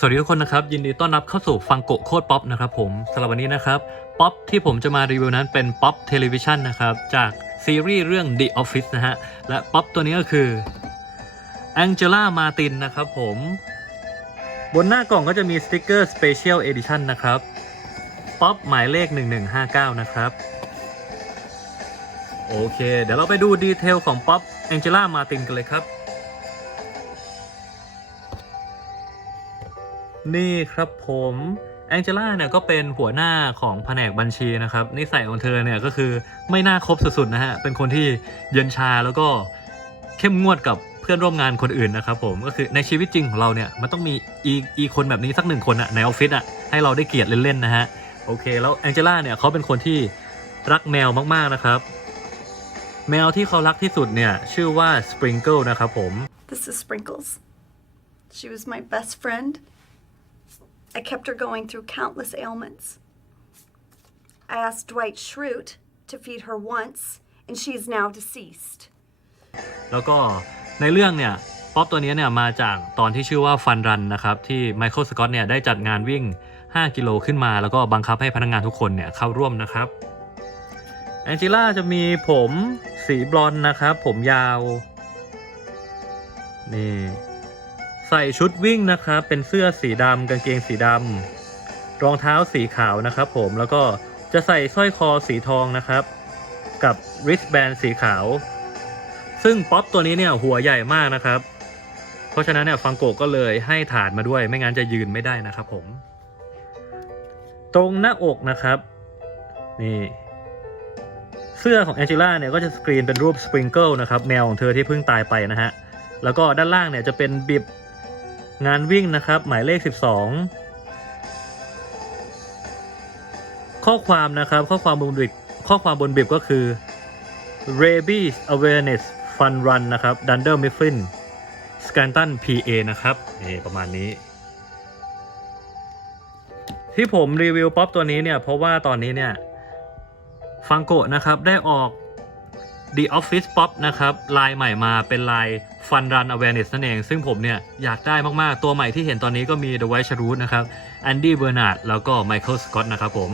สวัสดีทุกคนนะครับ ยินดีต้อนรับเข้าสู่ฟังโกโคตรป๊อปนะครับผมสำหรับวันนี้นะครับป๊อปที่ผมจะมารีวิวนั้นเป็นป๊อปเทเลวิชันนะครับ จากซีรีส์เรื่อง The Office นะฮะ และป๊อปตัวนี้ก็คือแองเจล่ามาตินนะครับผม บนหน้ากล่องก็จะมีสติกเกอร์ Special Edition นะครับป๊อปหมายเลข 1159 นะครับ โอเค เดี๋ยวเราไปดูดีเทลของป๊อปแองเจล่ามาตินกันเลยครับ นี่ครับผมแองเจล่าเนี่ยก็เป็นหัวหน้าของแผนกบัญชีนะครับนิสัยของเธอเนี่ยก็คือไม่น่าคบสุดๆนะฮะเป็นคนที่เย็นชาแล้วก็เข้มงวดกับเพื่อนร่วมงานคนอื่นนะครับผมก็คือในชีวิตจริงของเราเนี่ยมันต้องมีอีอีคนแบบนี้สักหนึ่งคนอะในออฟฟิศอะให้เราได้เกลียดเล่นๆนะฮะโอเคแล้วแองเจล่าเนี่ยเขาเป็นคนที่รักแมวมากๆนะครับ แมวที่เขารักที่สุดเนี่ยชื่อว่าสปริงเกิลนะครับผม This is Sprinkles. She was my best friend. I kept her going through countless ailments. I asked Dwight Schrute to feed her once, and she is now deceased. แล้วก็ในเรื่องเนี่ยป๊อปตัวนี้เนี่ยมาจากตอนที่ชื่อว่าฟันรันนะครับ ที่ไมเคิลสกอตเนี่ยได้จัดงานวิ่ง 5 กิโลขึ้นมา แล้วก็บังคับให้พนักงานทุกคนเนี่ยเข้าร่วมนะครับ แองจิล่าจะมีผมสีบลอนด์นะครับ ผมยาว นี่ ใส่ชุดวิ่งนะครับเป็นเสื้อสีดำกางเกงสีดำรองเท้าสีขาวนะครับผมแล้วก็จะใส่สร้อยคอสีทองนะครับ กับ wristband สีขาว ซึ่งป๊อปตัวนี้เนี่ยหัวใหญ่มากนะครับ เพราะฉะนั้นเนี่ยฟังโกก็เลยให้ถาดมาด้วย ไม่งั้นจะยืนไม่ได้นะครับผม ตรงหน้าอกนะครับนี่เสื้อของแองเจล่าเนี่ยก็จะสกรีนเป็นรูปสปริงเกิลนะครับแมวของเธอที่เพิ่งตายไปนะฮะแล้วก็ด้านล่างเนี่ยจะเป็นบิบ งานวิ่งนะครับ หมายเลข 12 ข้อความนะครับ ข้อความบนบิบข้อความบนบิบก็คือ Rabies Awareness Fun Run นะครับ Dunder Mifflin Scanton PA นะครับนี่ประมาณนี้ ที่ผมรีวิวป๊อปตัวนี้เนี่ย เพราะว่าตอนนี้เนี่ย ฟังโกะนะครับ ได้ออก The Office Pop นะครับลายใหม่มาเป็นลาย Fun Run Awareness นั่นเอง ซึ่งผมเนี่ยอยากได้มาก ๆ ตัวใหม่ที่เห็นตอนนี้ก็มี The White Shrews นะครับ Andy Bernard แล้วก็ Michael Scott นะครับผม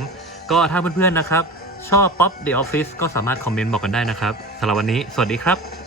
ก็ถ้าเพื่อน ๆ นะครับ ชอบ Pop The Office ก็สามารถคอมเมนต์บอกกันได้นะครับสำหรับวันนี้ สวัสดีครับ